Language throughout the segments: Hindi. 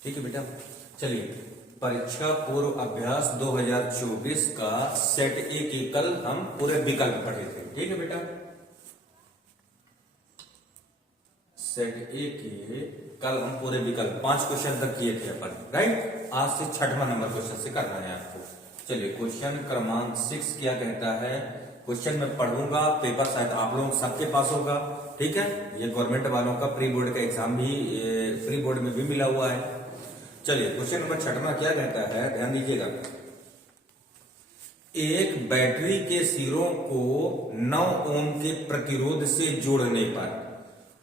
ठीक है बेटा, चलिए परीक्षा पूर्व अभ्यास 2024 का सेट ए के कल हम पूरे विकल्प पढ़े थे। ठीक है बेटा, सेट ए के कल हम पूरे विकल्प 5 क्वेश्चन तक किए थे अपन, राइट। आज से 6वां नंबर क्वेश्चन से करना है आपको। चलिए क्वेश्चन क्रमांक 6 क्या कहता है। क्वेश्चन मैं पढ़ूंगा, पेपर शायद आप लोग सबके पास होगा। ठीक है, ये गवर्नमेंट वालों का प्री बोर्ड का एग्जाम भी प्री बोर्ड में भी मिला हुआ है। चलिए क्वेश्चन नंबर 6वां क्या कहता है, ध्यान दीजिएगा। एक बैटरी के सिरों को 9 ओम के प्रतिरोध से जोड़ने पर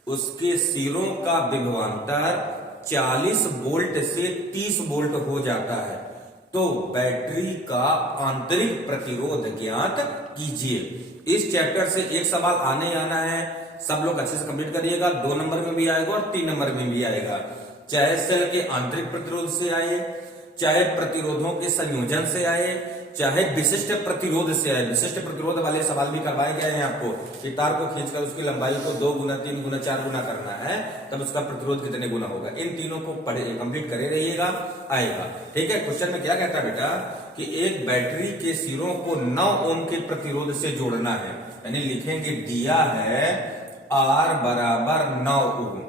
उसके सिरों का विभवांतर 40 वोल्ट से 30 वोल्ट हो जाता है, तो बैटरी का आंतरिक प्रतिरोध ज्ञात कीजिए। इस चैप्टर से एक सवाल आने आना है, सब लोग अच्छे से कंप्लीट करिएगा। 2 नंबर में भी आएगा और 3 नंबर में भी आएगा। चाहे सेल के आंतरिक प्रतिरोध से आए, चाहे प्रतिरोधों के संयोजन से आए, चाहे विशिष्ट प्रतिरोध से आए। विशिष्ट प्रतिरोध वाले सवाल भी करवाए गए हैं आपको कि तार को खींचकर उसकी लंबाई को 2 गुना 3 गुना 4 गुना करना है, तब उसका प्रतिरोध कितने गुना होगा। इन तीनों को पढ़े कंप्लीट करे रहिएगा, आएगा। ठीक है, क्वेश्चन में क्या कहता है बेटा कि एक बैटरी के सिरों को 9 ओम के प्रतिरोध से जोड़ना है, यानी लिखेंगे दिया है R बराबर 9 ओम।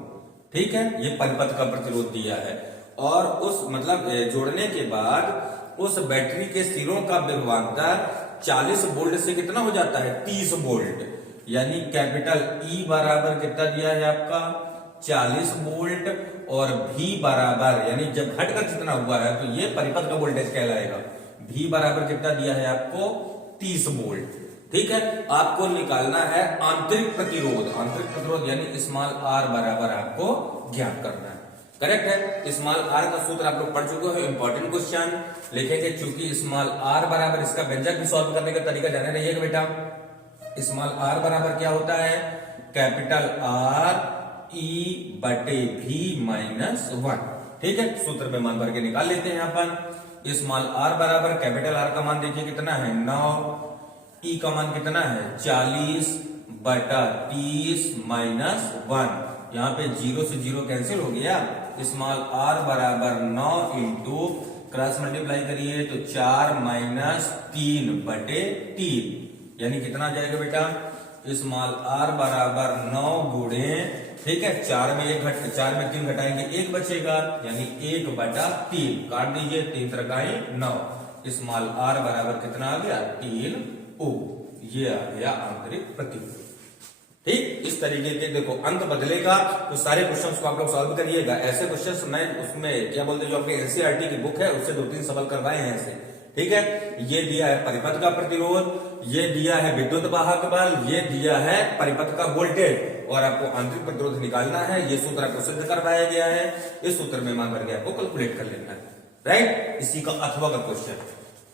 ठीक है, ये परिपथ का प्रतिरोध दिया है और उस मतलब जोड़ने के बाद उस बैटरी के सिरों का विभवांतर 40 वोल्ट से कितना हो जाता है, 30 वोल्ट। यानी कैपिटल E बराबर कितना दिया है आपका 40 वोल्ट और V बराबर, यानी जब घटकर कितना हुआ है तो ये परिपथ का वोल्टेज कहलाएगा। V बराबर कितना दिया है आपको 30 वोल्ट। ठीक है, आपको निकालना है आंतरिक प्रतिरोध। आंतरिक प्रतिरोध यानी स्मॉल r बराबर आपको ज्ञात करना है। करेक्ट है, स्मॉल r का सूत्र आप लोग पढ़ चुके हो, इंपॉर्टेंट क्वेश्चन लिखेंगे। चूंकि स्मॉल r बराबर, इसका व्यंजक भी सॉल्व करने का तरीका जाने रहिएगा बेटा। स्मॉल r बराबर क्या होता है, कैपिटल R E बटे V माइनस 1। ठीक है, सूत्र में मान भर के निकाल लेते हैं अपन। स्मॉल r बराबर कैपिटल R का मान देखिए कितना है 9, E का मान कितना है 40 बटा 30 माइनस 1। यहाँ पे 0 से 0 कैंसिल हो गया। स्मॉल r बराबर 9 इंटू क्रॉस मल्टीप्लाई करिए तो 4 माइनस 3 बटे 3, यानी कितना आ जाएगा बेटा। स्मॉल r बराबर 9 गुणे, ठीक है, 4 में 3 घटाएंगे 1 बचेगा, यानी 1 बटा 3 काट दीजिए, 3 त्रिकाई 9। स्मॉल r बराबर कितना आ गया 3 ओम। ये आ गया आंतरिक प्रतिरोध। ठीक, इस तरीके के देखो अंक बदलेगा तो सारे क्वेश्चंस को आप लोग सॉल्व करिएगा। ऐसे क्वेश्चंस मैं उसमें क्या बोलते जो अपने एनसीईआरटी की बुक है उससे 2-3 सवाल करवाए हैं ऐसे। ठीक है, ये दिया है परिपथ का प्रतिरोध, ये दिया है विद्युत वाहक बल, ये दिया है परिपथ का वोल्टेज और आपको आंतरिक प्रतिरोध निकालना है। ये सूत्र आपको सिद्ध करवाया गया है, इस सूत्र में मान भर के आपको कैलकुलेट कर लेना है, राइट। इसी का अथवा का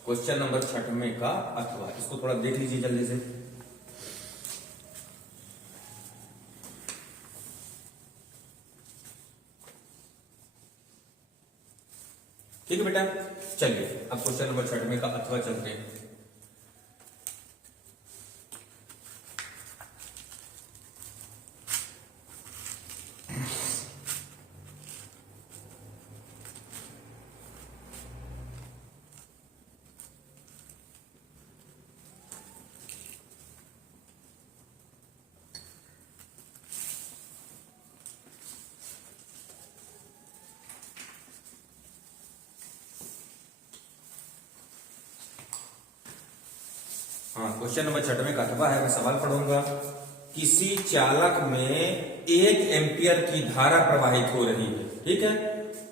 क्वेश्चन नंबर 6 का अथवा, इसको थोड़ा देख लीजिए जल्दी से। ठीक है बेटा, चलिए अब क्वेश्चन नंबर 6 का अथवा चलते हैं। हाँ, क्वेश्चन नंबर 6 का अथवा है, मैं सवाल पढ़ूंगा। किसी चालक में 1 एम्पियर की धारा प्रवाहित हो रही है, ठीक है,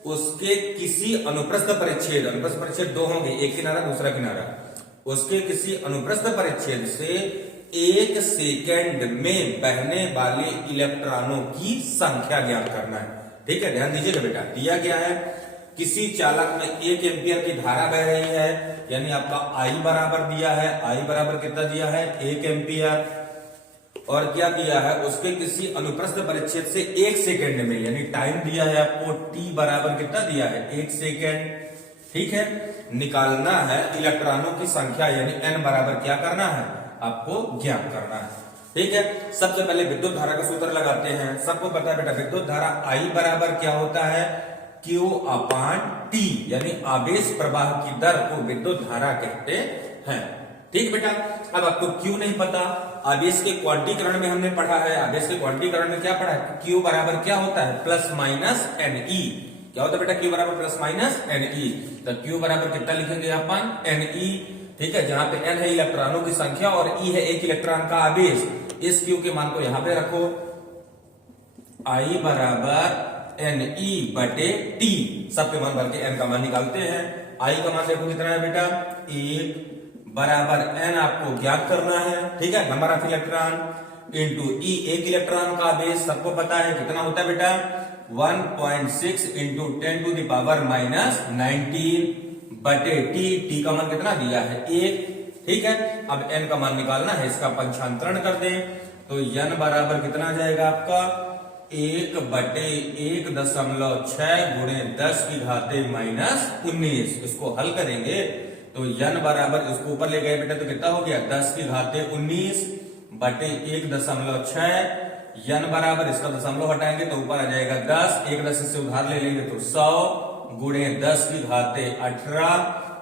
उसके किसी अनुप्रस्थ परिच्छेद 2 होंगे, एक किनारा दूसरा किनारा, उसके किसी अनुप्रस्थ परिच्छेद से 1 सेकेंड में बहने वाले इलेक्ट्रॉनों की संख्या ज्ञात करना है। ठीक है, ध्यान दीजिएगा बेटा, दिया गया है किसी चालक में 1 एम्पियर की धारा बह रही है, यानी आपका I बराबर दिया है, I बराबर कितना दिया है 1 एम्पियर, और क्या दिया है उसके किसी अनुप्रस्थ परिच्छेद से 1 सेकेंड में, यानी टाइम दिया है आपको T बराबर कितना दिया है 1 सेकेंड। ठीक है, निकालना है इलेक्ट्रॉनों की संख्या, यानी N बराबर क्या करना है आपको ज्ञात करना है। ठीक है, सबसे पहले विद्युत धारा का सूत्र लगाते हैं। सबको पता है बेटा विद्युत धारा I बराबर क्या होता है, Q अपान T, यानी आवेश प्रवाह की दर को विद्युत धारा कहते हैं। ठीक बेटा, अब आपको Q नहीं पता, आवेश के क्वांटीकरण में हमने पढ़ा है, आवेश के क्वांटीकरण में क्या पढ़ा है, Q बराबर क्या होता है, प्लस माइनस Ne। क्या होता है बेटा, Q बराबर प्लस माइनस Ne। तो Q बराबर कितना लिखेंगे अपन, Ne। ठीक है, जहां पे N है इलेक्ट्रॉनों की संख्या और E है एक इलेक्ट्रॉन का आवेश। इस Q के मान को यहां पे रखो, I बराबर Ne बटे T, सबके मान भर के N का मान निकालते हैं। I का मान देखो कितना है बेटा, 1 बराबर N आपको ज्ञात करना है। ठीक है, number of electron into E, एक इलेक्ट्रॉन का आवेश सबको पता है कितना होता है बेटा, 1.6 into 10 to the power minus 19 बटे T का मान कितना दिया है, 1। ठीक है, अब N का मान निकालना है, इसका पंचांतरण कर दें तो N बराबर कितना आ जाएगा आपका, 1 बटे 1.6 गुणे 10 की घाते माइनस 19। इसको हल करेंगे तो N बराबर, इसको ऊपर ले गए बेटा तो कितना हो गया, 10 की घाते 19 बटे 1.6। N बराबर, इसका दशमलव हटाएंगे तो ऊपर आ जाएगा 10, 1 से उधार ले लेंगे तो 100 गुणे 10 की घाते 18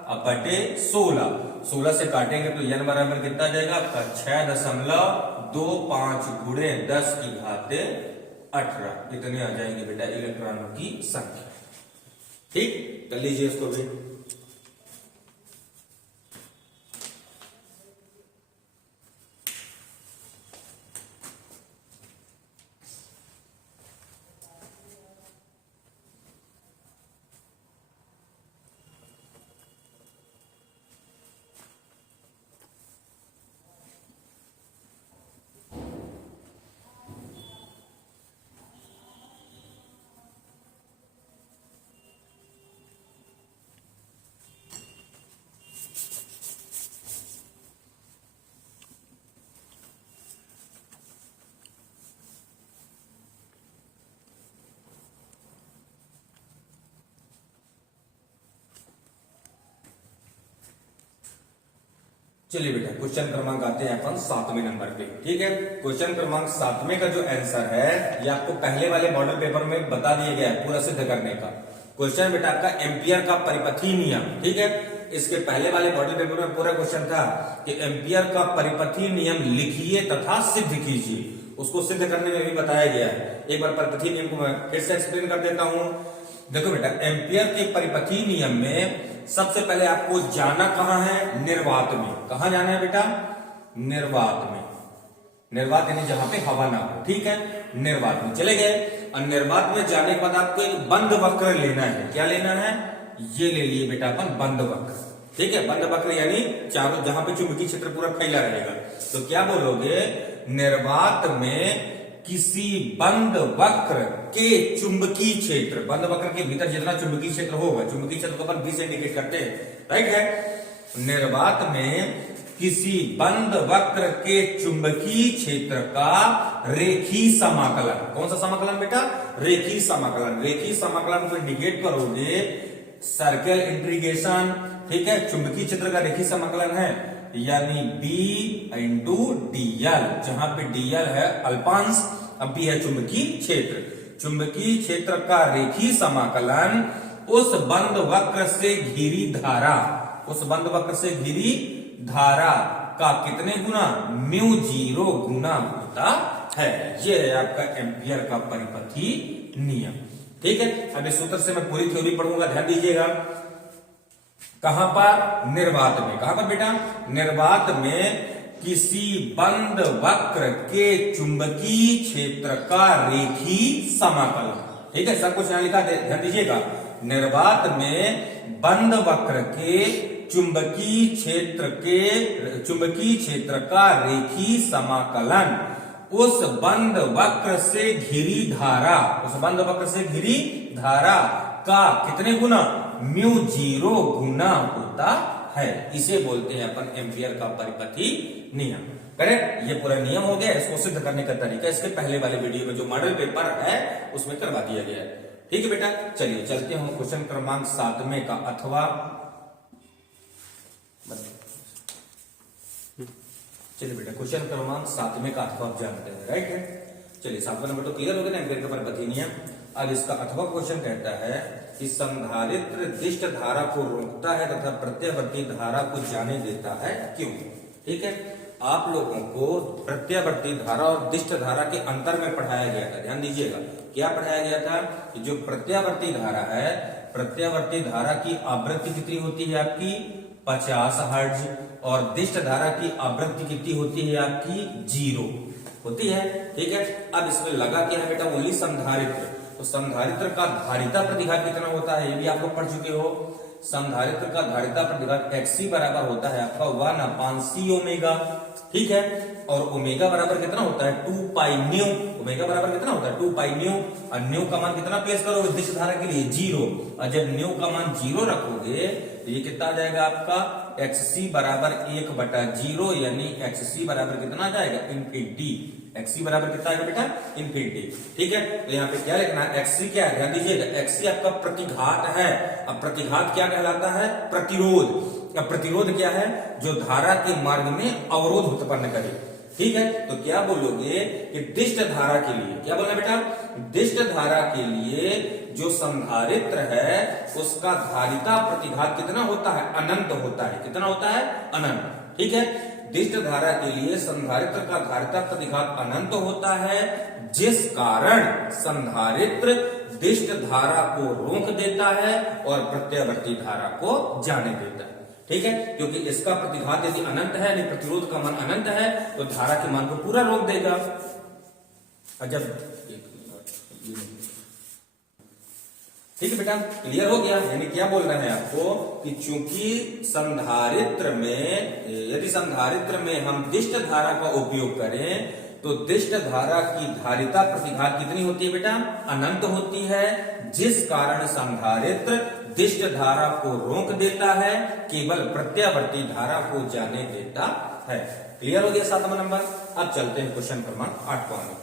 अब बटे 16 से काटेंगे तो N बराबर कितना आ जाएगा आपका, 6.25 गुणे 10 की घाते 18। इतने आ जाएंगे बेटा इलेक्ट्रॉनों की संख्या। ठीक, कर लीजिए इसको भी। चलिए बेटा, क्वेश्चन क्रमांक आते हैं अपन 7वें नंबर पे। ठीक है, क्वेश्चन क्रमांक 7वें का जो आंसर है ये आपको पहले वाले मॉडल पेपर में बता दिया गया है पूरा सिद्ध करने का। क्वेश्चन बेटा आपका एम्पियर का परिपथी नियम। ठीक है, इसके पहले वाले मॉडल पेपर में पूरा क्वेश्चन था कि एम्पियर का परिपथी नियम लिखिए तथा सिद्ध कीजिए। उसको सिद्ध करने में भी बताया गया है। एक बार परिपथी नियम को मैं फिर से एक्सप्लेन कर देता हूं। देखो बेटा, एम्पियर के परिपथी नियम में सबसे पहले आपको जाना कहां है, निर्वात में। कहां जाना है बेटा, निर्वात में। निर्वात यानी जहां पे हवा ना हो। ठीक है, निर्वात में चले गए और निर्वात में जाने के बाद आपको एक बंद वक्र लेना है। क्या लेना है, ये ले लिए बेटा अपन बंद वक्र। ठीक है, बंद वक्र यानी चारों जहां पे चुंबकीय क्षेत्र पूरा फैला रहेगा। तो क्या बोलोगे, निर्वात में किसी बंद वक्र के चुंबकीय क्षेत्र, बंद वक्र के भीतर जितना चुंबकीय क्षेत्र होगा, चुंबकीय क्षेत्र को अपन B से इंडिकेट करते हैं, राइट है। निर्वात में किसी बंद वक्र के चुंबकीय क्षेत्र का रेखीय समाकलन। कौन सा समाकलन बेटा, रेखीय समाकलन। रेखीय समाकलन को इंडिकेट करोगे सर्कल इंटीग्रेशन। ठीक है, चुंबकीय क्षेत्र का रेखीय समाकलन है यानी B इंटू DL, जहां पे DL है अल्पांश, अब B है चुंबकीय क्षेत्र। चुंबकीय क्षेत्र का रेखीय समाकलन उस बंद वक्र से घिरी धारा, उस बंद वक्र से घिरी धारा का कितने गुना, μ0 गुना होता है। यह है आपका एम्पियर का परिपथी नियम। ठीक है, अब इस सूत्र से मैं पूरी थ्योरी पढ़ूंगा, ध्यान दीजिएगा। कहां पर, निर्वात में। कहां पर बेटा, निर्वात में किसी बंद वक्र के चुंबकीय क्षेत्र का रेखीय समाकलन। ठीक है, सब कुछ यहां लिखा, ध्यान दीजिएगा। निर्वात में बंद वक्र के चुंबकीय क्षेत्र का रेखीय समाकलन उस बंद वक्र से घिरी धारा, उस बंद वक्र से घिरी धारा का कितने गुना, μ0 गुना होता है। इसे बोलते हैं अपन एम्पियर का परिपथी नियम। करेक्ट, ये पूरा नियम हो गया। इसको सिद्ध करने का तरीका इसके पहले वाले वीडियो में जो मॉडल पेपर है उसमें करवा दिया गया है। ठीक है बेटा, चलिए चलते हैं क्वेश्चन क्रमांक 7वें का, अथवा चलिए बेटा क्वेश्चन क्रमांक 7वें का अथवा आप जानते हैं, राइट है। चलिए 7वां नंबर तो क्लियर हो गया ना, एम्पियर का परिपथी नियम। अब इसका अथवा क्वेश्चन कहता है कि संधारित्र दिष्ट धारा को रोकता है तथा प्रत्यावर्ती धारा को जाने देता है, क्यों? ठीक है, आप लोगों को प्रत्यावर्ती धारा और दिष्ट धारा के अंतर में पढ़ाया गया था। ध्यान दीजिएगा, क्या पढ़ाया गया था कि जो प्रत्यावर्ती धारा है, प्रत्यावर्ती धारा की आवृत्ति कितनी होती है आपकी 50 हर्ट्ज और दिष्ट धारा की आवृत्ति कितनी होती है आपकी 0 होती है। ठीक है, अब इसमें लगा क्या है बेटा, ओनली संधारित्र। तो संधारित्र का धारिता प्रतिघात कितना होता है, ये भी आप लोग पढ़ चुके हो। संधारित्र का धारिता प्रतिघात Xc बराबर होता है आपका 1/c ओमेगा। ठीक है, और ओमेगा बराबर कितना होता है 2 पाई न्यू। ओमेगा बराबर कितना होता है 2 पाई न्यू, और न्यू का मान कितना प्लेस करोगे दिष्ट धारा के लिए 0, और जब न्यू का मान 0 रखोगे तो ये कितना आ जाएगा आपका Xc बराबर 1/0, यानी Xc बराबर कितना आ जाएगा इनफिनिटी। Xc बराबर कितना आएगा बेटा इनफिनिटी। ठीक है, तो यहाँ पे क्या लिखना है, Xc क्या है, ध्यान दीजिएगा, Xc आपका प्रतिघात है। अब प्रतिघात क्या कहलाता है, प्रतिरोध। अब प्रतिरोध क्या है, जो धारा के मार्ग में अवरोध उत्पन्न करे। ठीक है, तो क्या बोलोगे कि दिष्ट धारा के लिए, क्या बोलना बेटा, दिष्ट धारा के लिए जो संधारित्र है उसका धारिता प्रतिघात कितना होता है, अनंत होता है। कितना होता है, अनंत। ठीक है, दिष्ट धारा के लिए संधारित्र का धारिता प्रतिघात अनंत होता है, जिस कारण संधारित्र दिष्ट धारा को रोक देता है और प्रत्यावर्ती धारा को जाने देता है। ठीक है, क्योंकि इसका प्रतिघात यदि अनंत है, यानी प्रतिरोध का मान अनंत है, तो धारा के मान को पूरा रोक देगा। और जब ठीक है बेटा, क्लियर हो गया। यानी क्या बोल रहे हैं आपको कि चूंकि संधारित्र में, यदि संधारित्र में हम दिष्ट धारा का उपयोग करें तो दिष्ट धारा की धारिता प्रतिघात कितनी होती है बेटा, अनंत होती है, जिस कारण संधारित्र दिष्ट धारा को रोक देता है, केवल प्रत्यावर्ती धारा को जाने देता है। क्लियर हो गया 7वां नंबर। अब चलते हैं क्वेश्चन क्रमांक 8वां में।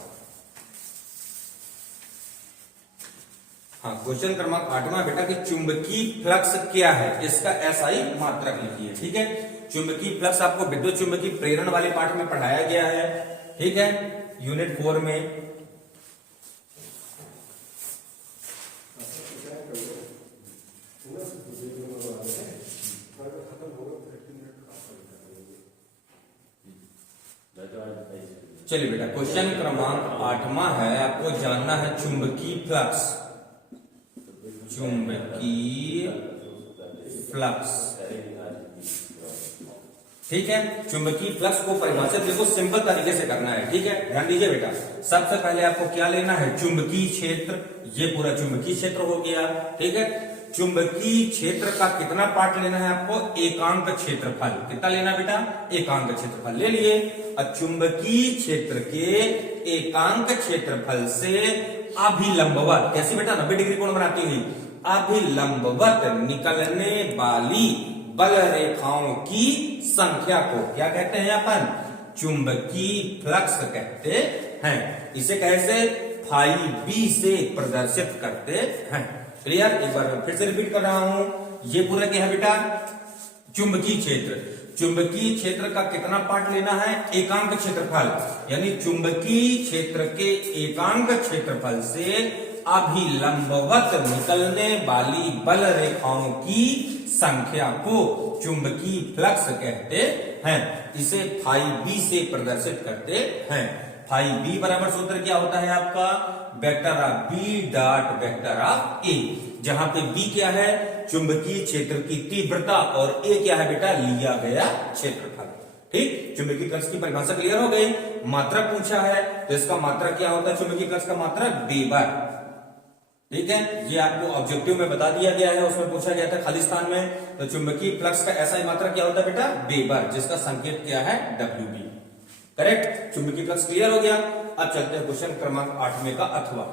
हाँ, क्वेश्चन क्रमांक 8वां बेटा कि चुंबकीय फ्लक्स क्या है, इसका SI मात्रक लिखिए। ठीक है, चुंबकीय फ्लक्स आपको विद्युत चुंबकीय प्रेरण वाले पाठ में पढ़ाया गया है। ठीक है, यूनिट 4 में। चलिए बेटा, क्वेश्चन क्रमांक 8वां है, आपको जानना है चुंबकीय फ्लक्स। चुंबकीय फ्लक्स, ठीक है, चुंबकीय फ्लक्स को परिभाषित देखो सिंपल तरीके से करना है। ठीक है, ध्यान दीजिए बेटा, सबसे पहले आपको क्या लेना है, चुंबकीय क्षेत्र। ये पूरा चुंबकीय क्षेत्र हो गया। ठीक है, चुंबकीय क्षेत्र का कितना पार्ट लेना है आपको, एकांक क्षेत्रफल। कितना लेना बेटा, एकांक क्षेत्रफल ले लिए। और चुंबकीय क्षेत्र के एकांक क्षेत्रफल से अभिलंबवत, कैसी बेटा 90 डिग्री कोण बनाती हुई, अभिलंबवत निकलने वाली बल रेखाओं की संख्या को क्या कहते हैं अपन, चुंबकीय फ्लक्स कहते हैं। इसे कैसे, फाई बी से प्रदर्शित करते हैं। क्लियर, एक बार फिर से रिपीट कर रहा हूं। ये पूरा क्या है बेटा, चुंबकीय क्षेत्र। चुंबकीय क्षेत्र का कितना पार्ट लेना है, एकांक क्षेत्रफल, यानी चुंबकीय क्षेत्र के एकांक क्षेत्रफल से अभिलंबवत निकलने वाली बल रेखाओं की संख्या को चुंबकीय फ्लक्स कहते हैं। इसे फाई बी से प्रदर्शित करते हैं। फाई बी बराबर सूत्र क्या होता है आपका, vector of B dot vector of A, जहां पे बी क्या है, चुंबकीय क्षेत्र की तीव्रता, और ए क्या है बेटा, लिया गया क्षेत्रफल। ठीक, चुंबकीय फ्लक्स की परिभाषा क्लियर हो गई। मात्रक पूछा है तो इसका मात्रक क्या होता है, चुंबकीय फ्लक्स का मात्रक वेबर। ठीक है, ये आपको ऑब्जेक्टिव में बता दिया गया है, उसमें पूछा गया था खाली स्थान में। तो चुंबकीय फ्लक्स का ऐसा ही मात्रक क्या होता है बेटा, वेबर, जिसका संकेत क्या है, WB। करेक्ट, चुंबकीय फ्लक्स क्लियर हो गया। अब चलते हैं क्वेश्चन क्रमांक 8 का अथवा।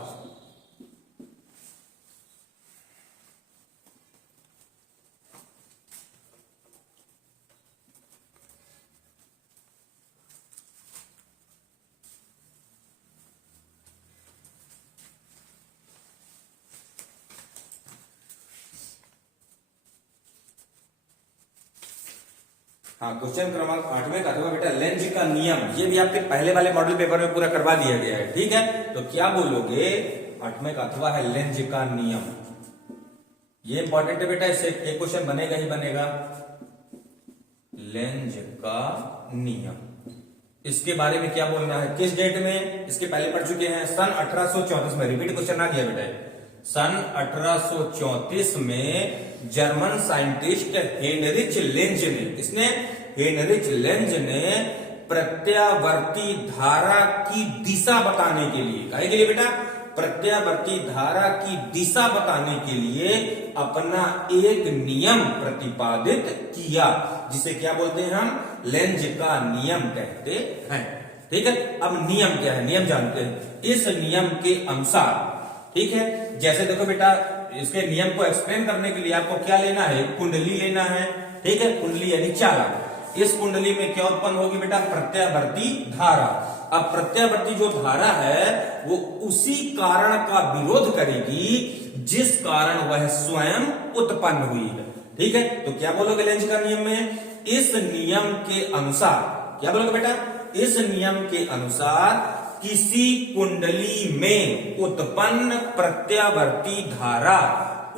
हाँ, क्वेश्चन क्रमांक 8 का अथवा बेटा लेंज का नियम, ये भी आपके पहले वाले मॉडल पेपर में पूरा करवा दिया गया है। ठीक है, तो क्या बोलोगे, 8वें का अथवा है लेंज का नियम। ये इंपॉर्टेंट है बेटा, इससे एक क्वेश्चन बनेगा ही बनेगा। लेंज का नियम, इसके बारे में क्या बोलना है, किस डेट में, इसके पहले पढ़ चुके हैं, सन 1834 में। रिपीट क्वेश्चन आ गया बेटा। सन 1834 में जर्मन साइंटिस्ट हेनरिच लेंज ने, इसने हेनरिच लेंज ने प्रत्यावर्ती धारा की दिशा बताने के लिए, काहे के लिए बेटा, प्रत्यावर्ती धारा की दिशा बताने के लिए अपना एक नियम प्रतिपादित किया, जिसे क्या बोलते हैं हम, लेंज का नियम कहते हैं। ठीक है, अब नियम क्या है, नियम जानते हैं। इस नियम के अनुसार, ठीक है, जैसे देखो बेटा, इसके नियम को एक्सप्लेन करने के लिए आपको क्या लेना है, कुंडली लेना है। ठीक है, कुंडली यानी चालक। इस कुंडली में क्या उत्पन्न होगी बेटा, प्रत्यावर्ती धारा। अब प्रत्यावर्ती जो धारा है वो उसी कारण का विरोध करेगी जिस कारण वह स्वयं उत्पन्न हुई है। ठीक है, तो क्या बोलोगे लेंज का नियम में, इस नियम के अनुसार, क्या बोलोगे बेटा, इस नियम के अनुसार किसी कुंडली में उत्पन्न प्रत्यावर्ती धारा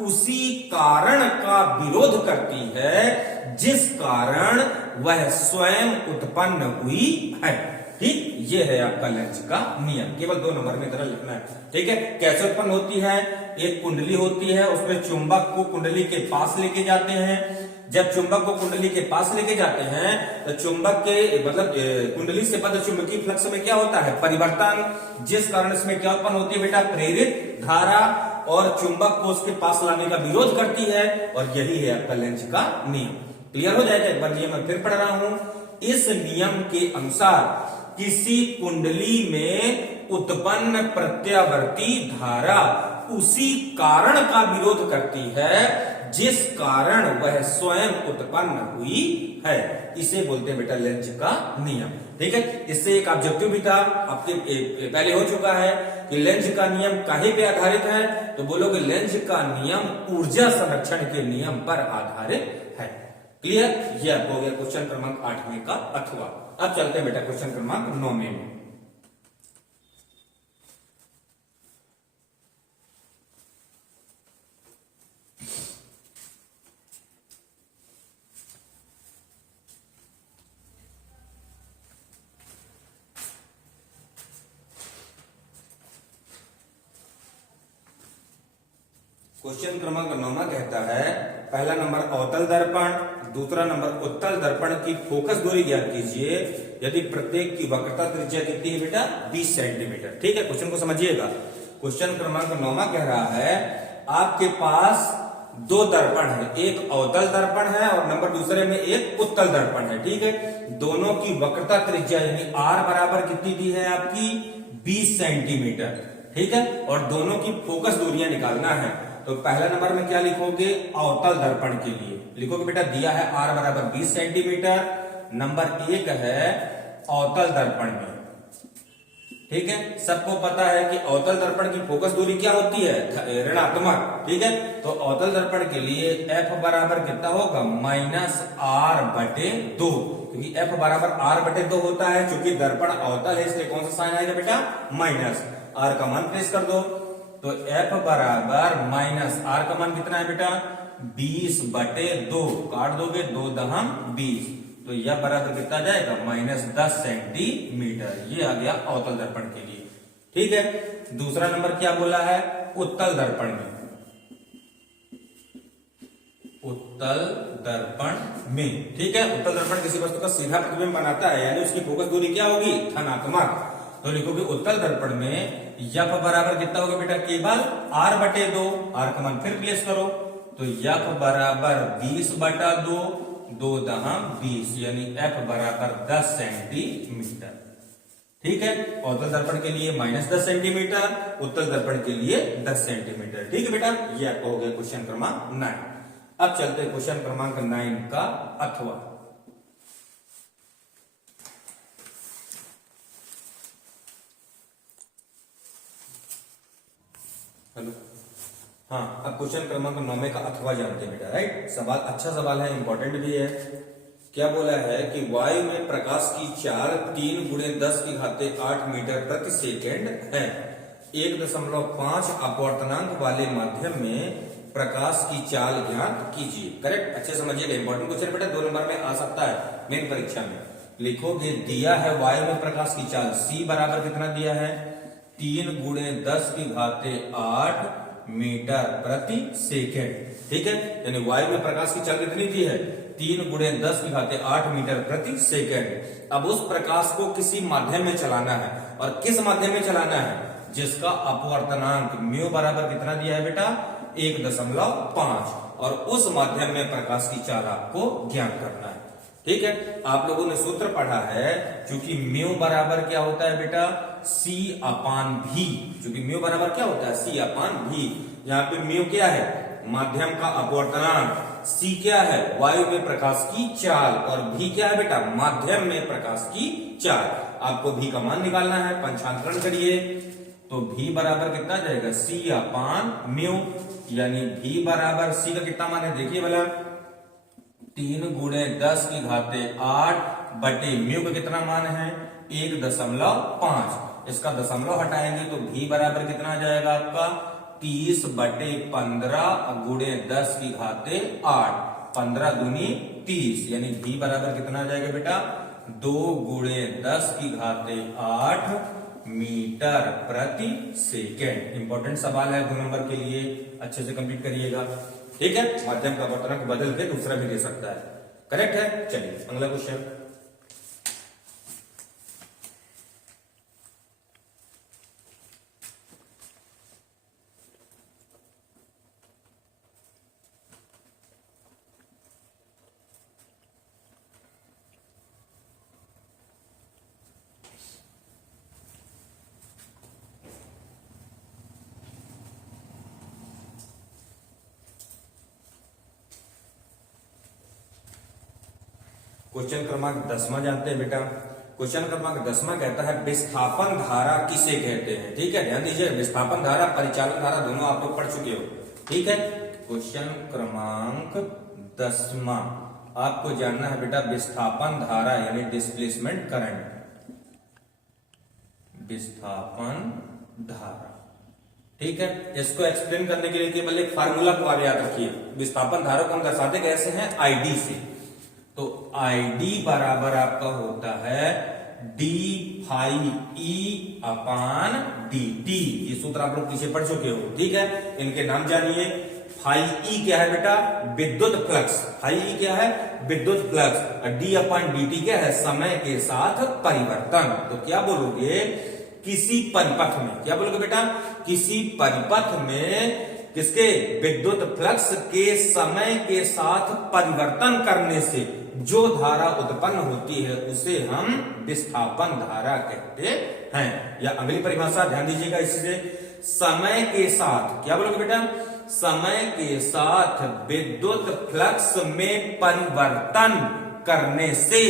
उसी कारण का विरोध करती है जिस कारण वह स्वयं उत्पन्न हुई है। ठीक, ये है आपका लेंज का नियम। केवल 2 नंबर में तरह लिखना है। ठीक है, कैसे उत्पन्न होती है, एक कुंडली होती है, उसमें चुंबक को कुंडली के पास लेके जाते हैं। जब चुंबक को कुंडली के पास लेके जाते हैं तो चुंबक के मतलब कुंडली से बद्ध चुंबकीय फ्लक्स में क्या होता है, परिवर्तन, जिस कारण इसमें क्या उत्पन्न होती है बेटा, प्रेरित धारा, और चुंबक को उसके पास लाने का विरोध करती है, और यही है आपका लेंज का नियम। क्लियर हो जाएगा, एक बार नियम मैं फिर पढ़ रहा हूं। इस नियम के अनुसार किसी कुंडली में उत्पन्न प्रत्यावर्ती धारा उसी कारण का विरोध करती है जिस कारण वह स्वयं उत्पन्न हुई है। इसे बोलते हैं बेटा लेंज का नियम। ठीक है, इससे एक ऑब्जेक्टिव भी था, आपके पहले हो चुका है कि लेंज का नियम काहे पे आधारित है, तो बोलोगे लेंज का नियम ऊर्जा संरक्षण के नियम पर आधारित है। क्लियर, ये आपको हो गया क्वेश्चन क्रमांक 8वें का अथवा। अब चलते हैं बेटा क्वेश्चन क्रमांक 9वें में। क्वेश्चन क्रमांक 9वां कहता है, पहला नंबर अवतल दर्पण, दूसरा नंबर उत्तल दर्पण की फोकस दूरी ज्ञात कीजिए यदि प्रत्येक की वक्रता त्रिज्या कितनी है बेटा, 20 सेंटीमीटर। ठीक है, क्वेश्चन को समझिएगा। क्वेश्चन क्रमांक 9वां कह रहा है, आपके पास 2 दर्पण है, एक अवतल दर्पण है और नंबर दूसरे में एक उत्तल दर्पण है। ठीक है, दोनों की वक्रता त्रिज्या यानी R बराबर कितनी दी है आपकी, 20 सेंटीमीटर। ठीक है, और दोनों की फोकस दूरियां निकालना है। तो पहला नंबर में क्या लिखोगे, अवतल दर्पण के लिए लिखोगे बेटा, दिया है R बराबर 20 सेंटीमीटर। नंबर 1 है अवतल दर्पण में। ठीक है, सबको पता है कि अवतल दर्पण की फोकस दूरी क्या होती है, ऋणात्मक। ठीक है, तो अवतल दर्पण के लिए F बराबर कितना होगा, -R/2, क्योंकि F बराबर R/2 होता है। चूंकि दर्पण अवतल है इसलिए कौन सा साइन आएगा बेटा, माइनस। R का मान प्लेस कर दो, तो F बराबर -R का मान कितना है बेटा, 20/2, काट दोगे 2 दहम 20, तो यह बराबर कितना जाएगा, -10 सेंटीमीटर। ये आ गया अवतल दर्पण के लिए। ठीक है, दूसरा नंबर क्या बोला है, उत्तल दर्पण में। उत्तल दर्पण में, ठीक है, उत्तल दर्पण किसी वस्तु का सीधा प्रतिबिंब बनाता है, यानी उसकी फोकस दूरी क्या होगी, धनात्मक। तो लिखोगे उत्तल दर्पण में F बराबर कितना होगा बेटा, केवल R/2, R का मान फिर प्लेस करो, तो F बराबर 20/2, 2 दहम 20, यानी F बराबर 10 सेंटीमीटर। ठीक है, अवतल दर्पण के लिए -10 सेंटीमीटर, उत्तल दर्पण के लिए 10 सेंटीमीटर। ठीक है बेटा, ये आपको हो गया क्वेश्चन क्रमांक 9। अब चलते हैं क्वेश्चन क्रमांक 9 का अथवा। हेलो, हाँ, अब क्वेश्चन क्रमांक 9 का अथवा जानते हैं बेटा, राइट। सवाल अच्छा सवाल है, इंपॉर्टेंट भी है। क्या बोला है कि वायु में प्रकाश की चाल 3 × 10⁸ मीटर प्रति सेकेंड है। 1.5 अपवर्तनांक वाले माध्यम में प्रकाश की चाल ज्ञात कीजिए। करेक्ट, अच्छे समझिएगा, इंपॉर्टेंट क्वेश्चन बेटा 2 नंबर में आ सकता है मेन परीक्षा में। लिखोगे दिया है वायु में प्रकाश की चाल c बराबर कितना दिया है 3 × 10⁸ मीटर प्रति सेकेंड। ठीक है, यानी वायु में प्रकाश की चाल कितनी दी है 3 × 10⁸ मीटर प्रति सेकेंड। अब उस प्रकाश को किसी माध्यम में चलाना है, और किस माध्यम में चलाना है जिसका अपवर्तनांक म्यू बराबर कितना दिया है बेटा 1.5, और उस माध्यम में प्रकाश की चाल आपको ज्ञात करना है। ठीक है, आप लोगों ने सूत्र पढ़ा है, क्योंकि म्यू बराबर क्या होता है बेटा c/v। क्योंकि म्यू बराबर क्या होता है c/v। यहाँ पे म्यू क्या है माध्यम का अपवर्तनांक, c क्या है वायु में प्रकाश की चाल, और v क्या है बेटा माध्यम में प्रकाश की चाल। आपको v का मान निकालना है, पंचांतरण करिए तो v बराबर कितना जाएगा c/म्यू, यानी v बराबर c का कितना मान है देखिए भला 3 × 10⁸ बटे म्यू का कितना मान है 1.5। इसका दशमलव हटाएंगे तो v बराबर कितना आ जाएगा आपका 30/15 × 10⁸ 15 दूनी 30, यानी v बराबर कितना आ जाएगा बेटा 2 × 10⁸ मीटर प्रति सेकेंड। इंपॉर्टेंट सवाल है 2 नंबर के लिए, अच्छे से कंप्लीट करिएगा। ठीक है, माध्यम का अपवर्तनांक बदल के दूसरा भी दे सकता है। करेक्ट है, चलिए अगला क्वेश्चन। क्वेश्चन क्रमांक 10वां जानते हैं बेटा। क्वेश्चन क्रमांक 10वां कहता है विस्थापन धारा किसे कहते हैं। ठीक है, ध्यान दीजिए, विस्थापन धारा परिचालन धारा दोनों आप लोग पढ़ चुके हो। ठीक है, क्वेश्चन क्रमांक 10वां आपको जानना है बेटा विस्थापन धारा यानी डिस्प्लेसमेंट करंट, विस्थापन धारा। ठीक है, इसको एक्सप्लेन करने के लिए केवल एक फार्मूला को आप याद रखिए। विस्थापन धारा को हम दर्शाते कैसे हैं आईडी से, तो आईडी बराबर आपका होता है d∅e/dt। ये सूत्र आप लोग पीछे पढ़ चुके हो। ठीक है, इनके नाम जानिए। φe क्या है बेटा विद्युत फ्लक्स, φe क्या है विद्युत फ्लक्स, और d/dt क्या है समय के साथ परिवर्तन। तो क्या बोलोगे किसी परिपथ में, क्या बोलोगे बेटा किसी परिपथ में किसके विद्युत फ्लक्स के समय के साथ परिवर्तन करने से जो धारा उत्पन्न होती है उसे हम विस्थापन धारा कहते हैं। या अगली परिभाषा ध्यान दीजिएगा, इससे समय के साथ क्या बोलोगे बेटा समय के साथ विद्युत फ्लक्स में परिवर्तन करने से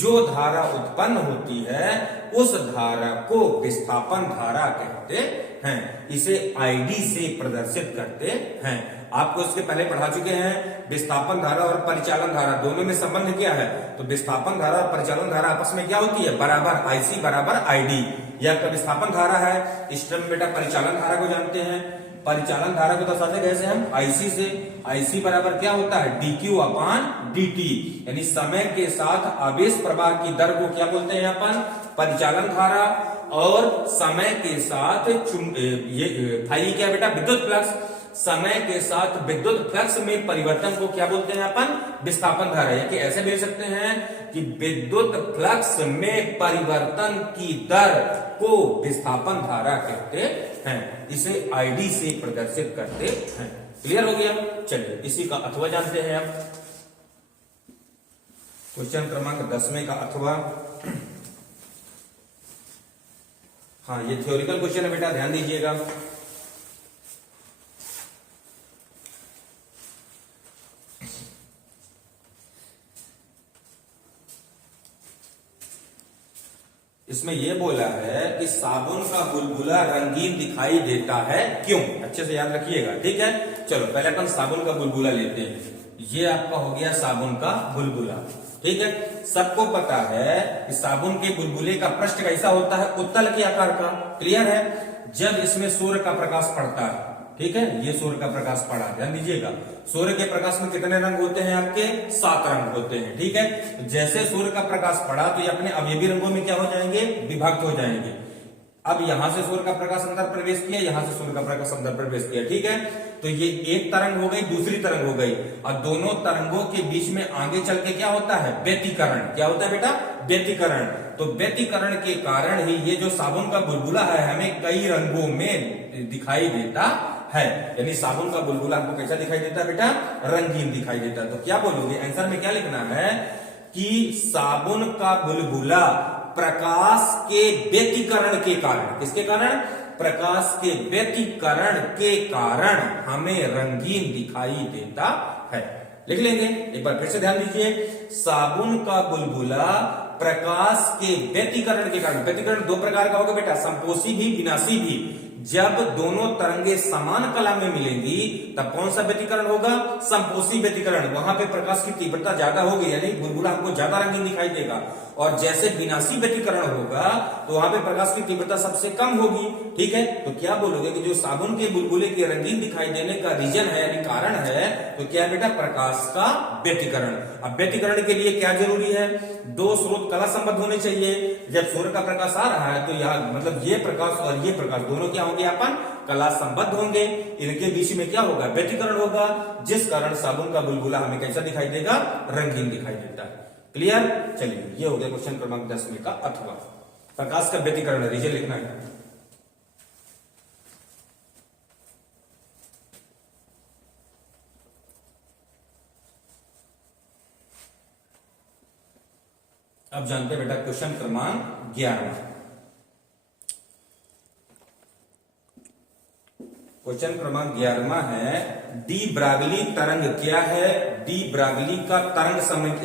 जो धारा उत्पन्न होती है उस धारा को विस्थापन धारा कहते हैं। इसे आईडी से प्रदर्शित करते हैं। आपको इसके पहले पढ़ा चुके हैं विस्थापन धारा और परिचालन धारा दोनों में संबंध क्या है। तो विस्थापन धारा और परिचालन धारा आपस में क्या होती है बराबर, आईसी बराबर आईडी। यह विस्थापन धारा है, इस टाइम बेटा परिचालन धारा को जानते हैं। परिचालन धारा को दर्शाते कैसे हम आईसी से, आईसी बराबर क्या होता है dq/dt, यानी समय के साथ आवेश प्रवाह की दर को क्या बोलते हैं अपन परिचालन धारा, और समय के साथ ये फाई क्या बेटा विद्युत फ्लक्स, समय के साथ विद्युत फ्लक्स में परिवर्तन को क्या बोलते हैं अपन विस्थापन धारा। या कि ऐसे ले सकते हैं कि विद्युत फ्लक्स में परिवर्तन की दर को विस्थापन धारा कहते हैं। इसे आईडी से प्रदर्शित करते हैं। क्लियर हो गया, चलिए इसी का अथवा जानते हैं अब। क्वेश्चन क्रमांक 10वें का अथवा, हाँ ये थ्योरिकल क्वेश्चन है बेटा, ध्यान दीजिएगा। इसमें यह बोला है कि साबुन का बुलबुला रंगीन दिखाई देता है क्यों। अच्छे से याद रखिएगा, ठीक है। चलो पहले अपन साबुन का बुलबुला लेते हैं। ये आपका हो गया साबुन का बुलबुला, ठीक है। सबको पता है कि साबुन के बुलबुले का पृष्ठ कैसा होता है उत्तल के आकार का, क्लियर है। जब इसमें सूर्य का प्रकाश पड़ता है। ठीक है, ये सूर्य का प्रकाश पड़ा, ध्यान दीजिएगा। सूर्य के प्रकाश में कितने रंग होते हैं आपके? 7 रंग होते हैं। ठीक है, तो जैसे सूर्य का प्रकाश पड़ा तो ये अपने अवयवी रंगों में क्या हो जाएंगे? विभक्त हो जाएंगे। अब यहां से सूर्य का प्रकाश अंदर प्रवेश किया, यहां से सूर्य का प्रकाश अंदर प्रवेश किया। ठीक है, तो ये एक तरंग हो गई, दूसरी तरंग हो गई, और दोनों तरंगों के बीच में आगे चल के क्या होता है? व्यतिकरण। क्या होता है बेटा? व्यतिकरण। तो व्यतिकरण के कारण ही ये जो साबुन का बुलबुला है हमें कई रंगों में दिखाई देता है। यानी साबुन का बुलबुला हमको कैसा दिखाई देता है बेटा? रंगीन दिखाई देता है। तो क्या बोलोगे? आंसर में क्या लिखना है कि साबुन का बुलबुला प्रकाश के व्यतिकरण के कारण, किसके कारण? प्रकाश के व्यतिकरण के कारण हमें रंगीन दिखाई देता है। लिख लेंगे एक बार फिर से, ध्यान दीजिए। साबुन का बुलबुला प्रकाश के व्यतिकरण के कारण, व्यतिकरण 2 प्रकार का होगा बेटा, संपोषी भी, विनाशी भी। जब दोनों तरंगे समान कला में मिलेंगी तब कौन सा व्यतिकरण होगा? संपोषी व्यतिकरण। वहां पे प्रकाश की तीव्रता ज्यादा होगी, यानी बुलबुला हमको ज्यादा रंगीन दिखाई देगा। और जैसे विनाशी व्यतिकरण होगा तो वहां पे प्रकाश की तीव्रता सबसे कम होगी। ठीक है, तो क्या बोलोगे कि जो साबुन के बुलबुले के रंगीन दिखाई देने का रीजन है, यानी कारण है, तो क्या बेटा? प्रकाश का व्यतिकरण। अब व्यतिकरण के लिए क्या जरूरी है? 2 स्रोत कला संबद्ध होने चाहिए। जब सूर्य का प्रकाश आ रहा है तो यहाँ मतलब ये प्रकाश और ये प्रकाश दोनों क्या होंगे? अपन कला संबद्ध होंगे। इनके बीच में क्या होगा? व्यतिकरण होगा, जिस कारण साबुन का बुलबुला हमें कैसा दिखाई देगा? रंगीन दिखाई देता है। क्लियर? चलिए, ये हो गया क्वेश्चन क्रमांक 10 में का अथवा। प्रकाश का व्यतिकरण रीजन लिखना है। अब जानते हैं बेटा क्वेश्चन क्रमांक 11। क्वेश्चन क्रमांक 11 है, डी ब्रागली तरंग क्या है? डी ब्रागली का तरंग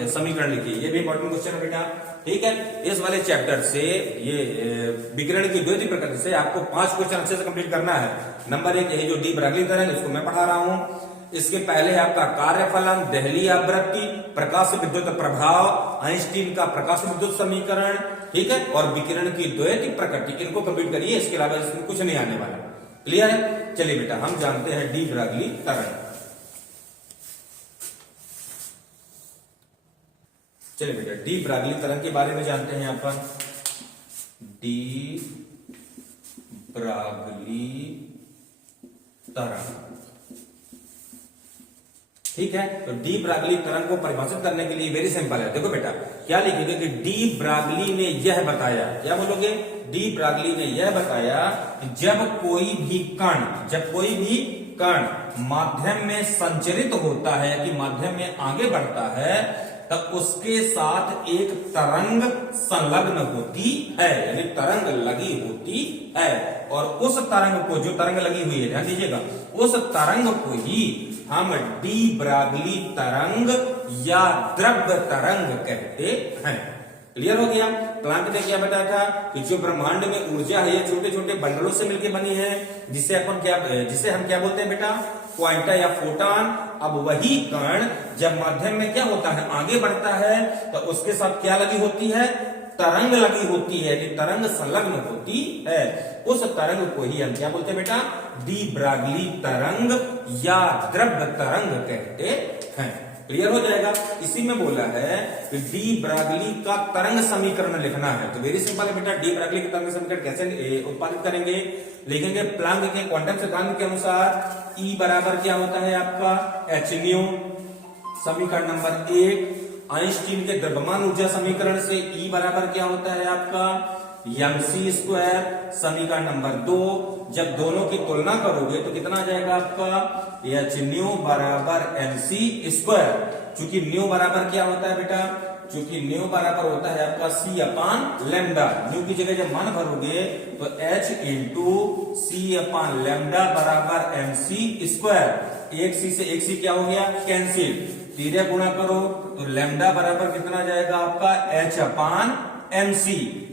समीकरण लिखिए। ये भी इंपॉर्टेंट क्वेश्चन है बेटा। ठीक है, इस वाले चैप्टर से ये विकिरण की द्वितीय प्रकृति से आपको 5 क्वेश्चन अच्छे से कंप्लीट करना है। नंबर 1 ये जो डी ब्रागली तरंग, इसको मैं पढ़ा रहा हूं। इसके पहले आपका कार्यफलन, देहली आवृत्ति, प्रकाश विद्युत प्रभाव, आइंस्टीन का प्रकाश विद्युत समीकरण, ठीक है, और विकिरण की द्वैतिक प्रकृति, इनको कंप्लीट करिए। इसके अलावा इसमें कुछ नहीं आने वाला। क्लियर है? चलिए बेटा, हम जानते हैं डी ब्रागली तरंग। चलिए बेटा, डी ब्रागली तरंग के बारे में जानते हैं अपन। डी ब्रागली तरंग, ठीक है। तो डी ब्रागली तरंग को परिभाषित करने के लिए वेरी सिंपल है। देखो बेटा, क्या लिखेंगे कि डी ब्रागली ने यह बताया, क्या बोलोगे? डी ब्रागली ने यह बताया कि जब कोई भी कण माध्यम में संचरित होता है, कि माध्यम में आगे बढ़ता है, तब उसके साथ एक तरंग संलग्न होती है, यानी तरंग लगी होती है। और उस तरंग को, जो तरंग लगी हुई है, ध्यान दीजिएगा, उस तरंग को ही हम डी ब्रागली तरंग या द्रव्य तरंग कहते हैं। क्लियर हो गया? प्लांक ने क्या बताया था कि जो ब्रह्मांड में ऊर्जा है ये छोटे छोटे बंडलों से मिलकर बनी है, जिसे हम क्या बोलते हैं बेटा? क्वांटा या फोटॉन। अब वही कण जब माध्यम में क्या होता है? आगे बढ़ता है, तो उसके साथ क्या लगी होती है? तरंग लगी होती है, तरंग संलग्न होती है। उस तरंग को ही हम क्या बोलते हैं बेटा? डी ब्रागली तरंग या द्रव्य तरंग कहते हैं। क्लियर हो जाएगा? इसी में बोला है कि डी ब्रागली का तरंग समीकरण लिखना है। तो वेरी सिंपल है बेटा, डी ब्रागली का तरंग समीकरण कैसे उत्पादित करेंगे? लिखेंगे प्लांक के क्वांटम सिद्धांत के अनुसार E बराबर क्या होता है आपका? h new. समीकरण नंबर 1। आइंस्टीन के द्रव्यमान ऊर्जा समीकरण से E बराबर क्या होता है आपका? mc²। समीकरण नंबर 2, जब दोनों की तुलना करोगे तो कितना आ जाएगा आपका? h न्यू बराबर mc²। चूंकि न्यू बराबर क्या होता है बेटा? चूंकि न्यू बराबर होता है आपका c/λ। न्यू की जगह जब मान भरोगे तो h इंटू c/λ बराबर mc²। एक c से एक c क्या हो गया? कैंसिल। तीसरे गुणा करो तो लैम्डा बराबर कितना आ जाएगा आपका? h/mc।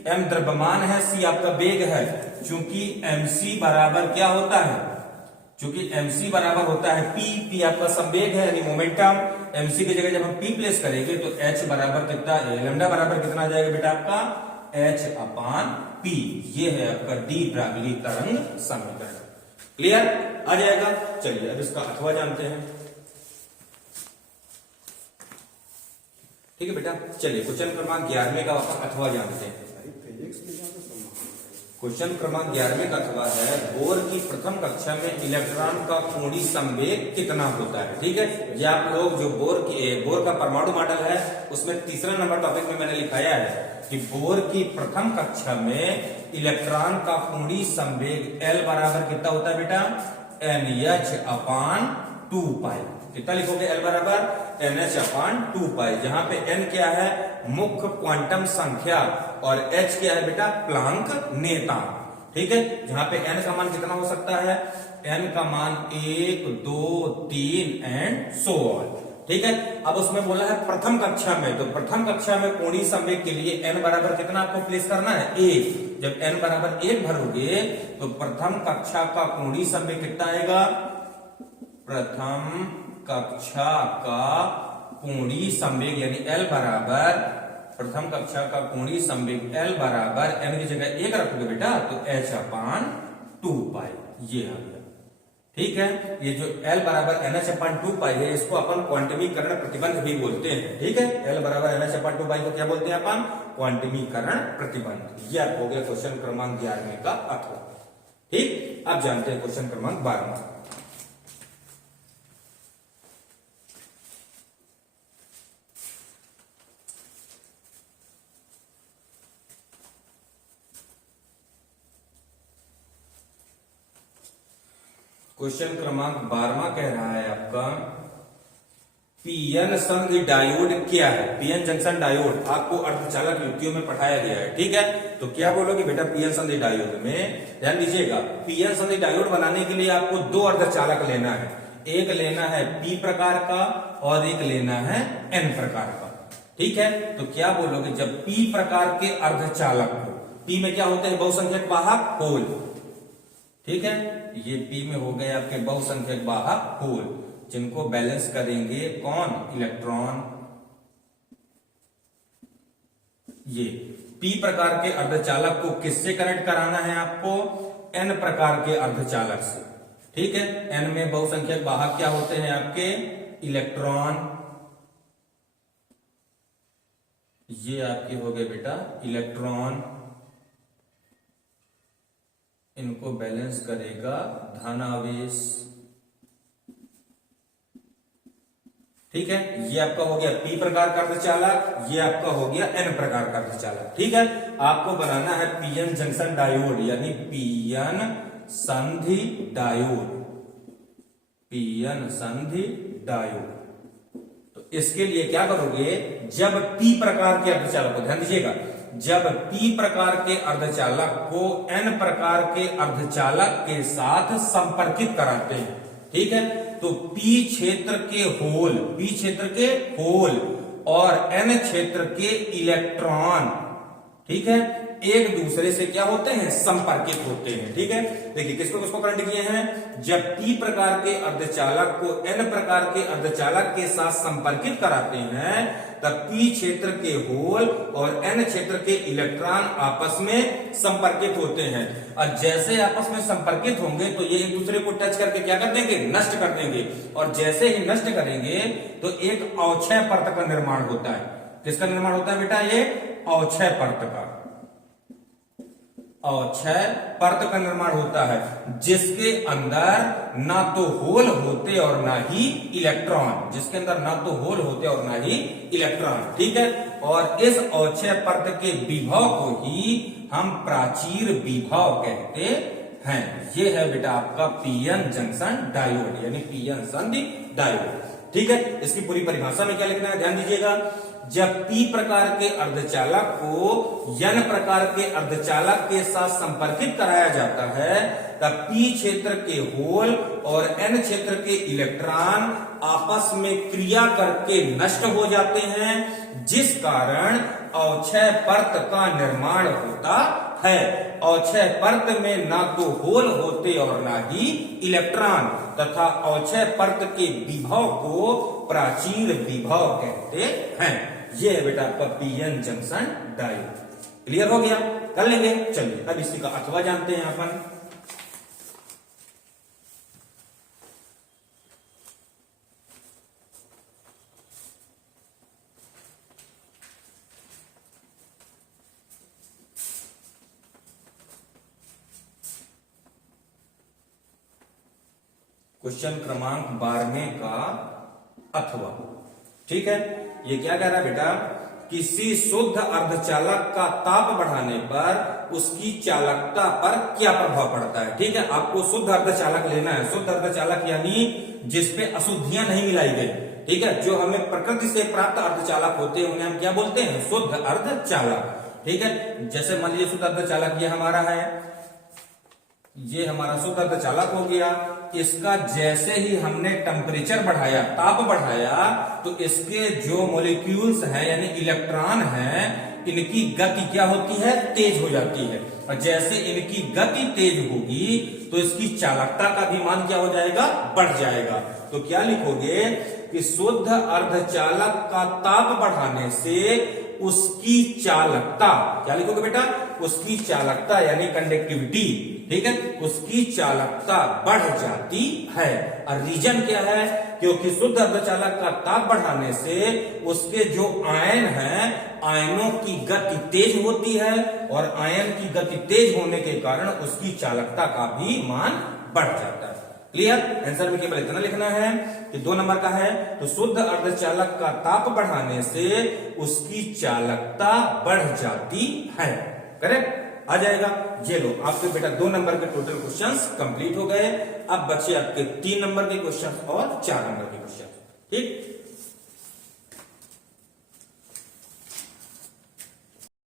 m द्रव्यमान है, c आपका वेग है। चूंकि mc बराबर क्या होता है? चूंकि mc बराबर होता है p आपका संवेग है, यानी मोमेंटम। mc की जगह जब हम p प्लेस करेंगे तो h बराबर कितना, लैम्डा बराबर कितना आ जाएगा बेटा आपका? H/P। ये है आपका डी ब्रागली तरंग समीकरण। क्लियर आ जाएगा। चलिए अब इसका अथवा जानते हैं। ठीक है बेटा, चलिए क्वेश्चन क्रमांक 11 का अथवा जानते हैं। क्वेश्चन क्रमांक 11 का अथवा है, बोर की प्रथम कक्षा में इलेक्ट्रॉन का कोणीय संवेग कितना होता है। ठीक है, ये आप लोग जो बोर का परमाणु मॉडल है उसमें तीसरा नंबर टॉपिक में मैंने लिखाया है कि बोर की प्रथम कक्षा में इलेक्ट्रॉन का कोणीय संवेग L बराबर कितना होता है बेटा, NH/2π। कितना लिखोगे, L बराबर NH/2π, जहां पे N क्या है, मुख्य क्वांटम संख्या, और H क्या है बेटा, प्लांक नेतांक। ठीक है, जहां पे N का मान कितना हो सकता है, N का मान 1, 2, 3 एंड सो ऑन। ठीक है, अब उसमें बोला है प्रथम कक्षा में, तो प्रथम कक्षा में कोणीय संवेग के लिए N बराबर कितना आपको प्लेस करना है, 1। जब N बराबर 1 भरोगे तो प्रथम कक्षा का कोणीय संवेग कितना आएगा, प्रथम कक्षा का कोणीय संवेग यानी L बराबर, प्रथम कक्षा का कोणीय संवेग L बराबर N की जगह 1 रखोगे बेटा तो H/2π ये आ गया। ठीक है, ये जो L बराबर NH/2π है इसको अपन क्वांटमीकरण प्रतिबंध भी बोलते हैं। ठीक है, L बराबर NH/2π को क्या बोलते हैं अपन, क्वांटमीकरण प्रतिबंध। ये आपको हो गया क्वेश्चन क्रमांक 11 का अथवा। ठीक, अब जानते हैं क्वेश्चन क्रमांक 12। क्वेश्चन क्रमांक 12 कह रहा है आपका, पीएन संधि डायोड क्या है। पीएन जंक्शन डायोड आपको अर्धचालक युक्तियों में पढ़ाया गया है। ठीक है, तो क्या बोलोगे बेटा, पीएन संधि डायोड में ध्यान दीजिएगा, पीएन संधि डायोड बनाने के लिए आपको 2 अर्धचालक लेना है। एक लेना है पी प्रकार का और एक लेना है एन प्रकार का। ठीक है, तो क्या बोलोगे, जब पी प्रकार के अर्धचालक को, पी में क्या होते हैं, बहुसंख्यक वाहक होल। ठीक है, ये P में हो गए आपके बहुसंख्यक वाहक होल, जिनको बैलेंस करेंगे कौन, इलेक्ट्रॉन। ये P प्रकार के अर्धचालक को किससे कनेक्ट कराना है आपको, N प्रकार के अर्धचालक से। ठीक है, N में बहुसंख्यक वाहक क्या होते हैं आपके, इलेक्ट्रॉन। ये आपके हो गए बेटा इलेक्ट्रॉन, इनको बैलेंस करेगा धनावेश। ठीक है, ये आपका हो गया P प्रकार का अर्धचालक, ये आपका हो गया N प्रकार का अर्धचालक। ठीक है, आपको बनाना है पीएन जंक्शन डायोड यानी पीएन संधि डायोड, पीएन संधि डायोड। तो इसके लिए क्या करोगे, जब P प्रकार के अर्धचालक को, ध्यान दीजिएगा, जब P प्रकार के अर्धचालक को N प्रकार के अर्धचालक के साथ संपर्कित कराते हैं। ठीक है, तो P क्षेत्र के होल, P क्षेत्र के होल और N क्षेत्र के इलेक्ट्रॉन, ठीक है, एक दूसरे से क्या होते हैं, संपर्कित होते हैं। ठीक है, देखिए किसको किसको करंट किए हैं, जब P प्रकार के अर्धचालक को N प्रकार के अर्धचालक के साथ संपर्कित कराते हैं तब P क्षेत्र के होल और N क्षेत्र के इलेक्ट्रॉन आपस में संपर्कित होते हैं। और जैसे आपस में संपर्कित होंगे तो ये एक दूसरे को टच करके क्या कर देंगे, नष्ट कर देंगे। और जैसे ही नष्ट करेंगे तो एक अवक्षय परत का निर्माण होता है। किसका निर्माण होता है बेटा, ये अवक्षय परत का, अवक्षय परत का निर्माण होता है, जिसके अंदर ना तो होल होते और ना ही इलेक्ट्रॉन, जिसके अंदर ना तो होल होते और ना ही इलेक्ट्रॉन। ठीक है, और इस अवक्षय परत के विभव को ही हम प्राचीर विभव कहते हैं। ये है बेटा आपका पीएन जंक्शन डायोड यानी पीएन संधि डायोड। ठीक है, इसकी पूरी परिभाषा में क्या लिखना है, ध्यान दीजिएगा, जब P प्रकार के अर्धचालक को N प्रकार के अर्धचालक के साथ संपर्कित कराया जाता है तब P क्षेत्र के होल और N क्षेत्र के इलेक्ट्रॉन आपस में क्रिया करके नष्ट हो जाते हैं, जिस कारण अवक्षय परत का निर्माण होता है। अवक्षय परत में ना तो होल होते और ना ही इलेक्ट्रॉन तथा अवक्षय परत के विभव को प्राचीर विभव कहते हैं। ये है बेटा आपका पीएन जंक्शन डायोड। क्लियर हो गया, कर लेंगे। चलिए अब इसी का अथवा जानते हैं अपन। क्वेश्चन क्रमांक 12 का अथवा। ठीक है, ये क्या कह रहा है बेटा, किसी शुद्ध अर्धचालक का ताप बढ़ाने पर उसकी चालकता पर क्या प्रभाव पड़ता है। ठीक है, आपको शुद्ध अर्धचालक लेना है। शुद्ध अर्धचालक यानी जिसपे अशुद्धियां नहीं मिलाई गई। ठीक है, जो हमें प्रकृति से प्राप्त अर्धचालक होते हैं उन्हें हम क्या बोलते हैं, शुद्ध अर्धचालक। ठीक है, जैसे मान लीजिए शुद्ध अर्धचालक ये हमारा है, ये हमारा शुद्ध अर्धचालक हो गया। इसका जैसे ही हमने टेम्परेचर बढ़ाया, ताप बढ़ाया, तो इसके जो मॉलिक्यूल्स हैं यानी इलेक्ट्रॉन हैं, इनकी गति क्या होती है, तेज हो जाती है। और जैसे इनकी गति तेज होगी तो इसकी चालकता का भी मान क्या हो जाएगा, बढ़ जाएगा। तो क्या लिखोगे कि शुद्ध अर्धचालक का ताप बढ़ाने से उसकी चालकता, क्या लिखोगे बेटा, उसकी चालकता यानी कंडक्टिविटी, ठीक है, उसकी चालकता बढ़ जाती है। और रीजन क्या है, क्योंकि शुद्ध अर्धचालक का ताप बढ़ाने से उसके जो आयन हैं, आयनों की गति तेज होती है और आयन की गति तेज होने के कारण उसकी चालकता का भी मान बढ़ जाता है। क्लियर, आंसर में केवल इतना लिखना है कि 2 नंबर का है, तो शुद्ध अर्धचालक का ताप बढ़ाने से उसकी चालकता बढ़ जाती है। करेक्ट आ जाएगा। ये लो आपके बेटा 2 नंबर के टोटल क्वेश्चंस कंप्लीट हो गए। अब बचे आपके 3 नंबर के क्वेश्चंस और 4 नंबर के क्वेश्चन। ठीक,